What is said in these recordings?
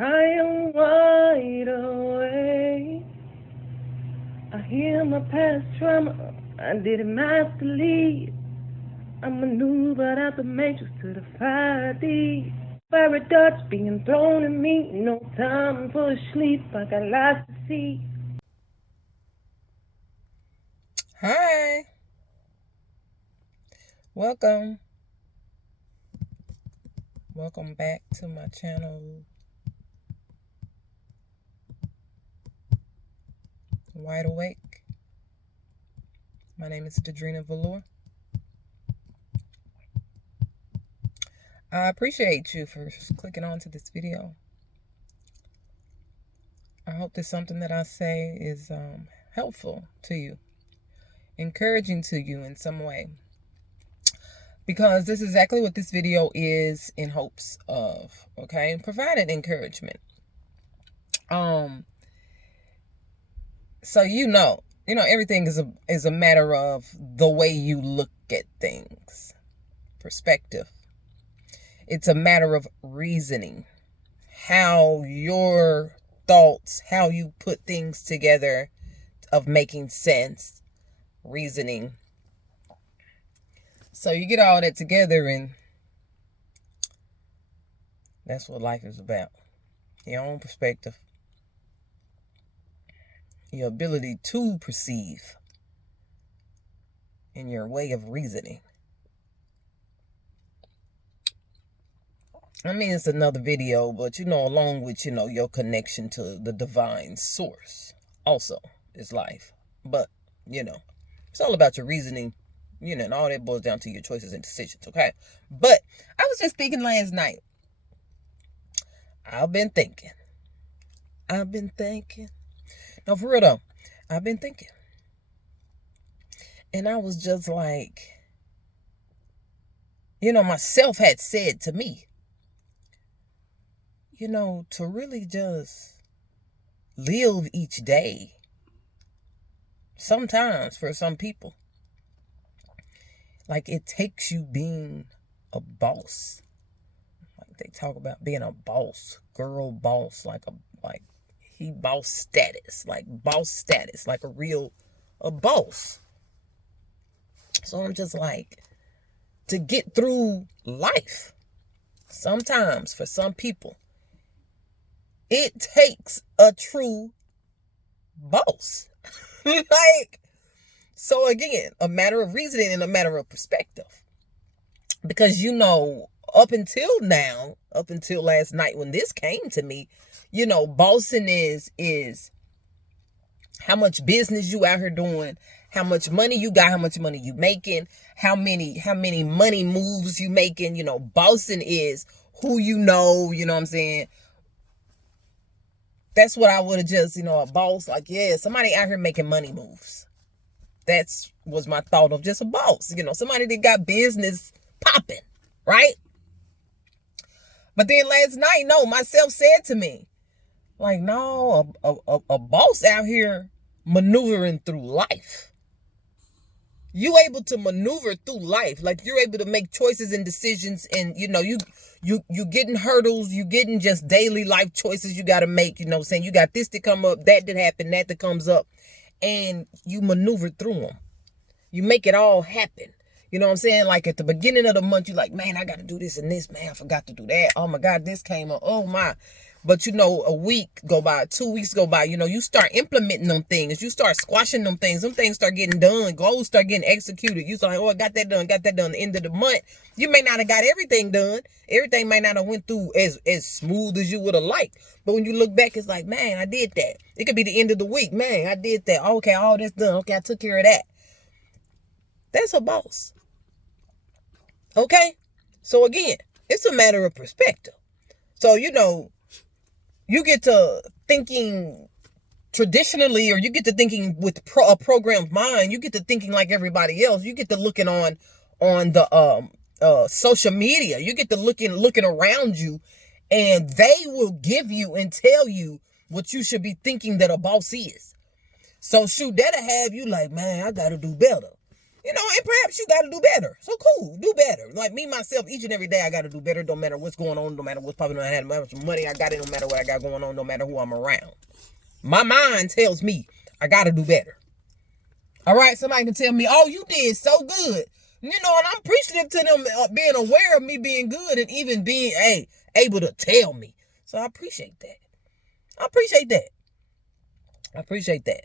I am wide awake. I hear my past trauma. I did it masterly. I maneuvered out the matrix to the 5D. Fiery darts being thrown at me. No time for sleep. I got lots to see. Hi. Welcome. Welcome back to my channel. Wide Awake. My name is Dedrina Velour. I appreciate you for clicking on to this video. I hope that something that I say is helpful to you, encouraging to you in some way. Because this is exactly what this video is in hopes of, okay? Providing encouragement. So everything is a matter of the way you look at things. Perspective. It's a matter of reasoning. How your thoughts, how you put things together of making sense, reasoning. So you get all that together and that's what life is about. Your own perspective. Your ability to perceive and your way of reasoning. I mean, it's another video, but along with, your connection to the divine source also is life. But, it's all about your reasoning, and all that boils down to your choices and decisions, okay? But I was just thinking last night. I've been thinking. No, for real though. I've been thinking. And I was just like, myself had said to me, to really just live each day. Sometimes for some people, like it takes you being a boss. Like they talk about being a boss, girl boss, like he boss status, like a boss. So I'm just like, to get through life, sometimes for some people, it takes a true boss. So again, a matter of reasoning and a matter of perspective. Because up until last night when this came to me, bossing is how much business you out here doing, how much money you got, how much money you making, how many money moves you making. Bossing is who you know what I'm saying? That's what I would have just, a boss, like, yeah, somebody out here making money moves. That's was my thought of just a boss, somebody that got business popping, right? But then last night, myself said to me, like, no, a boss out here maneuvering through life. You able to maneuver through life, like you're able to make choices and decisions, and you getting hurdles, you getting just daily life choices you got to make. Saying you got this to come up, that did happen, that comes up, and you maneuver through them. You make it all happen. You know what I'm saying? Like at the beginning of the month, you're like, man, I got to do this and this. Man, I forgot to do that. Oh my God, this came up. Oh my. But a week go by, 2 weeks go by, you start implementing them things. You start squashing them things. Them things start getting done. Goals start getting executed. You start like, oh, I got that done. At the end of the month. You may not have got everything done. Everything might not have went through as smooth as you would have liked. But when you look back, it's like, man, I did that. It could be the end of the week. Man, I did that. Okay, all that's done. Okay, I took care of that. That's a boss. Okay? So again, it's a matter of perspective. So, you get to thinking traditionally, or you get to thinking with a programmed mind. You get to thinking like everybody else. You get to looking on the social media. You get to looking around you, and they will give you and tell you what you should be thinking that a boss is. So shoot, that'll have you like, man, I gotta do better. You know, and perhaps you got to do better. So cool, do better. Like me, myself, each and every day I got to do better. Don't matter what's going on, no matter what's popping on, how much money I got, it no matter what I got going on, no matter who I'm around. My mind tells me I got to do better. All right, somebody can tell me, oh, you did so good. You know, and I'm appreciative to them being aware of me being good and even being able to tell me. So I appreciate that. I appreciate that. I appreciate that.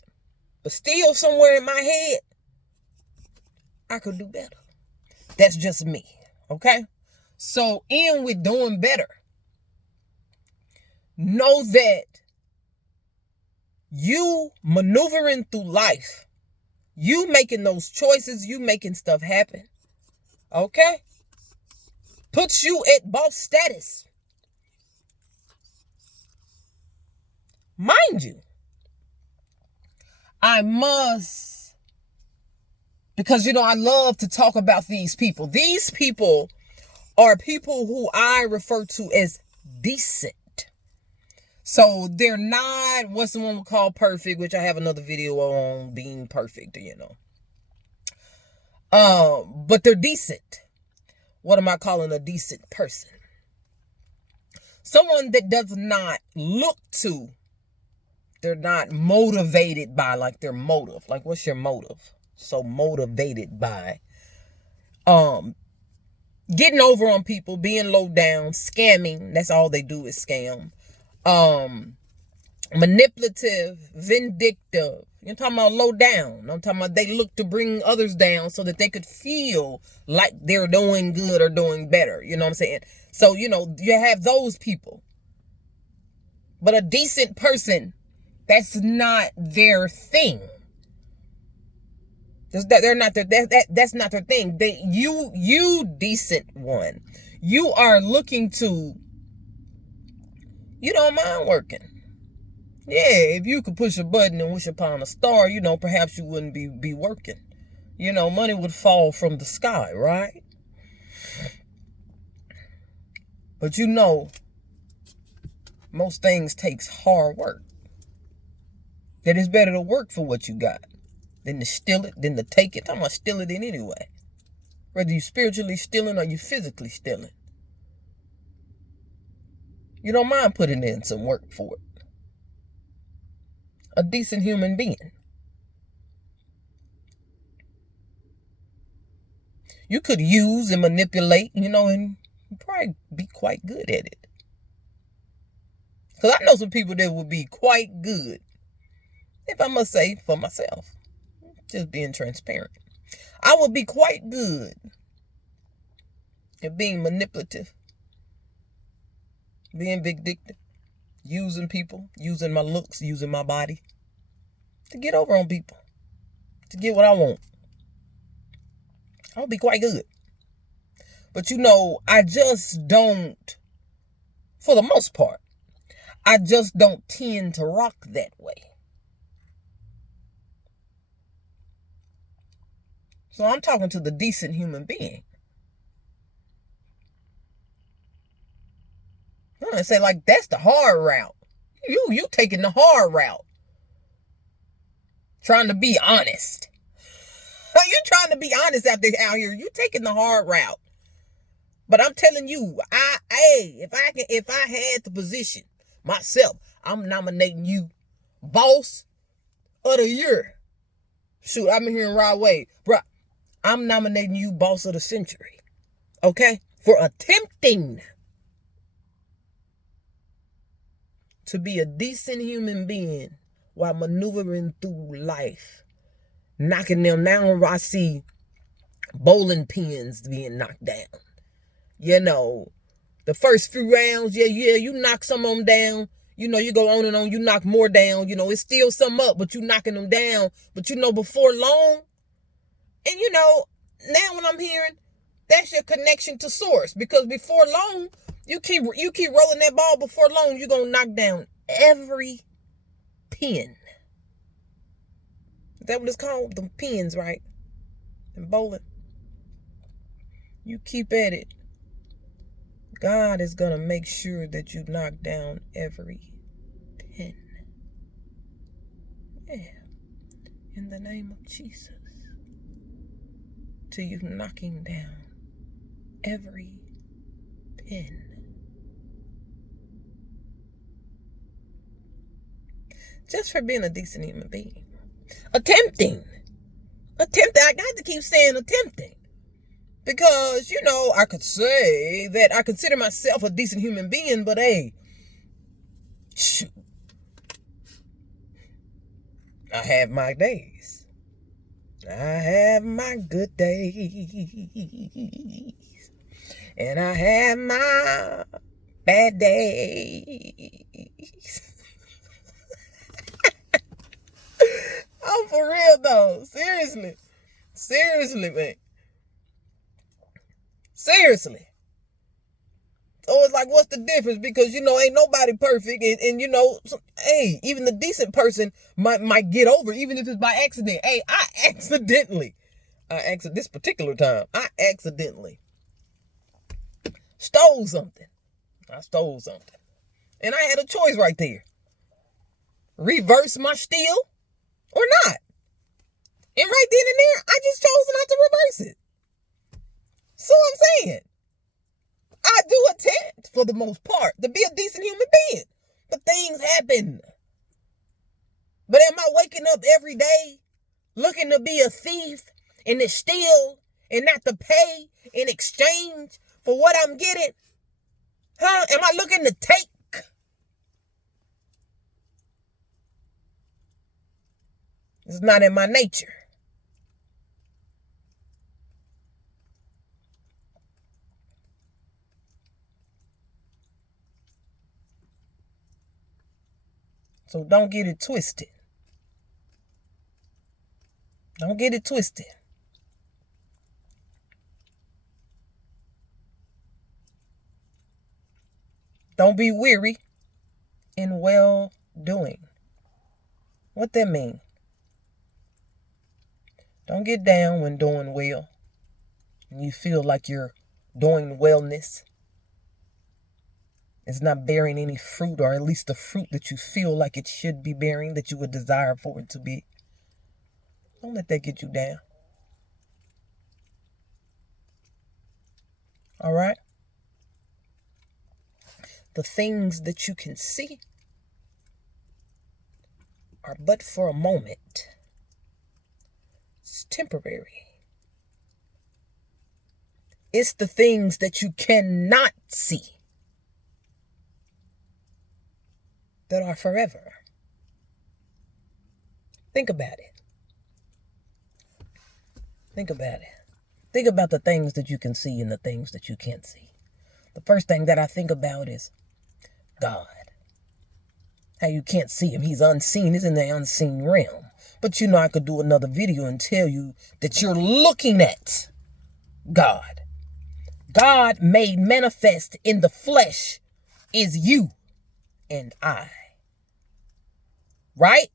But still somewhere in my head, I could do better. That's just me. Okay? So in with doing better, know that you maneuvering through life, you making those choices, you making stuff happen, okay, puts you at boss status. Mind you, I must, because, you know, I love to talk about these people. These people are people who I refer to as decent. So they're not what's the one we call perfect, which I have another video on being perfect, you know. But they're decent. What am I calling a decent person? Someone that does not look to, they're not motivated by, like their motive. Like, what's your motive? So motivated by getting over on people, being low down, scamming. That's all they do is scam. Manipulative, vindictive. You're talking about low down. I'm talking about they look to bring others down so that they could feel like they're doing good or doing better. You know what I'm saying? So, you know, you have those people. But a decent person, that's not their thing. They're not their, that's not their thing. You decent one. You are looking to, you don't mind working. Yeah, if you could push a button and wish upon a star, you know, perhaps you wouldn't be working. You know, money would fall from the sky, right? But you know, most things takes hard work. That it's better to work for what you got than to steal it, than to take it. I'm gonna steal it in anyway. Whether you spiritually stealing or you physically stealing. You don't mind putting in some work for it. A decent human being. You could use and manipulate, you know, and probably be quite good at it. Because I know some people that would be quite good, if I must say for myself, just being transparent. I would be quite good at being manipulative, being vindictive, using people, using my looks, using my body to get over on people, to get what I want. I'll be quite good. But you know, I just don't, for the most part, I just don't tend to rock that way. So I'm talking to the decent human being. I'm gonna say, like, that's the hard route. You taking the hard route. Trying to be honest. You trying to be honest out here. You taking the hard route. But I'm telling you, if I had the position myself, I'm nominating you boss of the year. Shoot, I'm hearing right away, bro. I'm nominating you boss of the century. Okay? For attempting to be a decent human being while maneuvering through life. Knocking them down. I see bowling pins being knocked down. You know, the first few rounds, yeah, you knock some of them down. You know, you go on and on, you knock more down. You know, it's still some up, but you knocking them down. But you know, before long, and you know, now when I'm hearing, that's your connection to source. Because before long, you keep rolling that ball, before long, you're going to knock down every pin. Is that what it's called? The pins, right? In bowling. You keep at it. God is going to make sure that you knock down every pin. Yeah. In the name of Jesus. to you knocking down every pin. Just for being a decent human being. Attempting. I got to keep saying attempting. Because, I could say that I consider myself a decent human being, but hey, shoot. I have my days. I have my good days. And I have my bad days. I'm for real though. Seriously, man. Seriously. So it's like, what's the difference? Because, ain't nobody perfect. And hey, even the decent person might get over, even if it's by accident. Hey, this particular time, I accidentally stole something. And I had a choice right there. Reverse my steal or not. And right then and there, I just chose not to reverse it. So I'm saying, I do attempt, for the most part, to be a decent human being. But things happen. But am I waking up every day looking to be a thief and to steal and not to pay in exchange for what I'm getting? Huh? Am I looking to take? It's not in my nature. So don't get it twisted. Don't get it twisted. Don't be weary in well doing. What that mean? Don't get down when doing well. And you feel like you're doing wellness. It's not bearing any fruit, or at least the fruit that you feel like it should be bearing, that you would desire for it to be. Don't let that get you down. All right? The things that you can see are but for a moment. It's temporary. It's the things that you cannot see that are forever. Think about it. Think about it. Think about the things that you can see and the things that you can't see. The first thing that I think about is God. How you can't see him. He's unseen. He's in the unseen realm. But I could do another video and tell you that you're looking at God. God made manifest in the flesh is you and I. Right?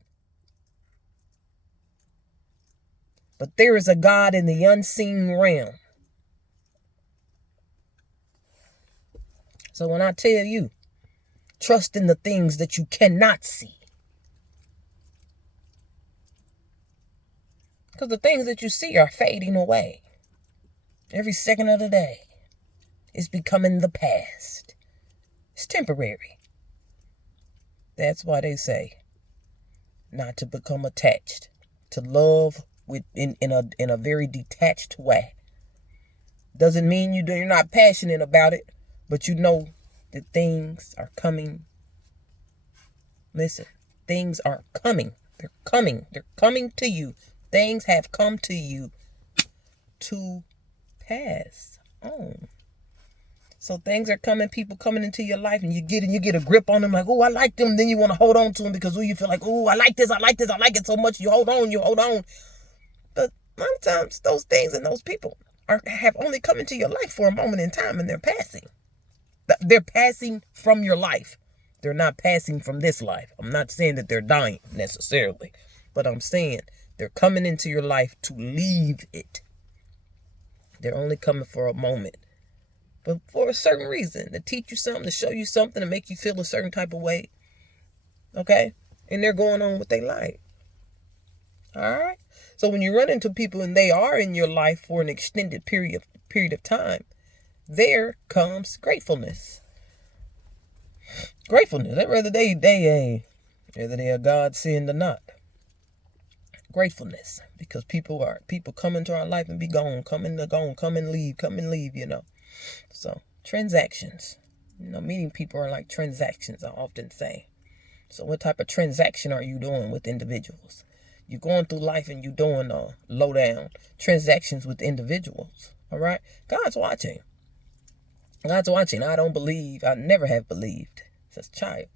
But there is a God in the unseen realm. So when I tell you, trust in the things that you cannot see. Because the things that you see are fading away. Every second of the day is becoming the past. It's temporary. That's why they say not to become attached, to love in a very detached way. Doesn't mean you're not passionate about it, but you know that things are coming. Listen, things are coming. They're coming. They're coming to you. Things have come to you to pass on. So things are coming, people coming into your life, and you get a grip on them like, oh, I like them. Then you want to hold on to them because you feel like, oh, I like this, I like it so much. You hold on. But a lot of times those things and those people have only come into your life for a moment in time, and they're passing. They're passing from your life. They're not passing from this life. I'm not saying that they're dying necessarily, but I'm saying they're coming into your life to leave it. They're only coming for a moment, but for a certain reason, to teach you something, to show you something, to make you feel a certain type of way. Okay? And they're going on with their life. All right? So when you run into people and they are in your life for an extended period of time, there comes gratefulness. Gratefulness. Whether they are God sent or not. Gratefulness, because people come into our life and be gone, come and leave, you know. So transactions, you know, meeting people are like transactions, I often say. So what type of transaction are you doing with individuals? You're going through life and you're doing low down transactions with individuals. All right, God's watching. I never have believed as a child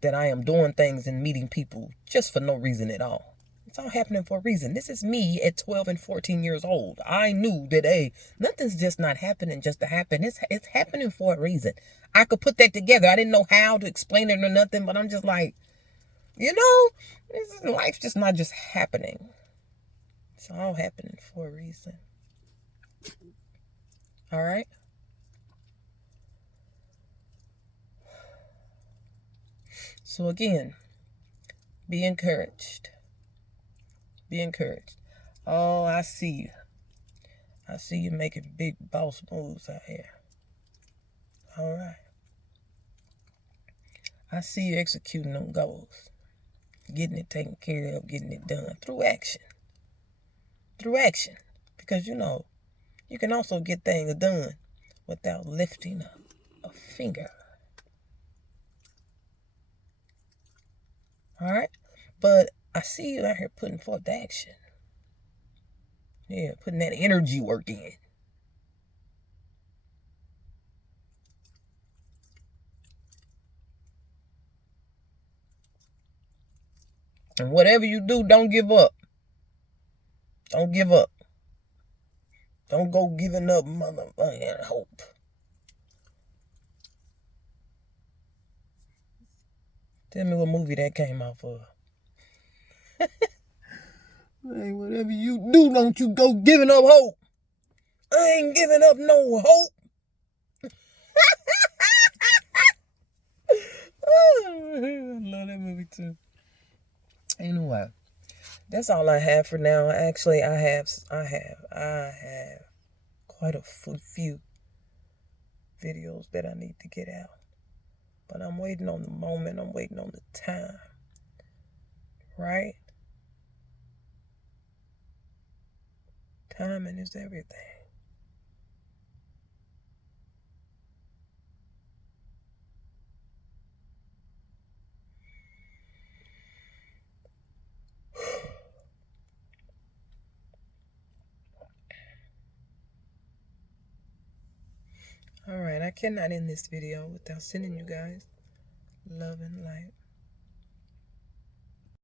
that I am doing things and meeting people just for no reason at all. It's all happening for a reason. This is me at 12 and 14 years old. I knew that, hey, nothing's just not happening just to happen. It's happening for a reason. I could put that together. I didn't know how to explain it or nothing, but I'm just like, you know, life's just not just happening. It's all happening for a reason. All right? So again, be encouraged. Be encouraged. Oh, I see you. I see you making big boss moves out here. All right. I see you executing them goals. Getting it taken care of, getting it done through action. Through action. Because, you know, you can also get things done without lifting up a finger. All right? But I see you out here putting forth action. Yeah, putting that energy work in. And whatever you do, don't give up. Don't give up. Don't go giving up motherfucking hope. Tell me what movie that came out for. Hey, whatever you do, don't you go giving up hope. I ain't giving up no hope. I love that movie too. Anyway, that's all I have for now. Actually, I have quite a few videos that I need to get out. But I'm waiting on the moment. I'm waiting on the time. Right? Timing is everything. Alright, I cannot end this video without sending you guys love and light.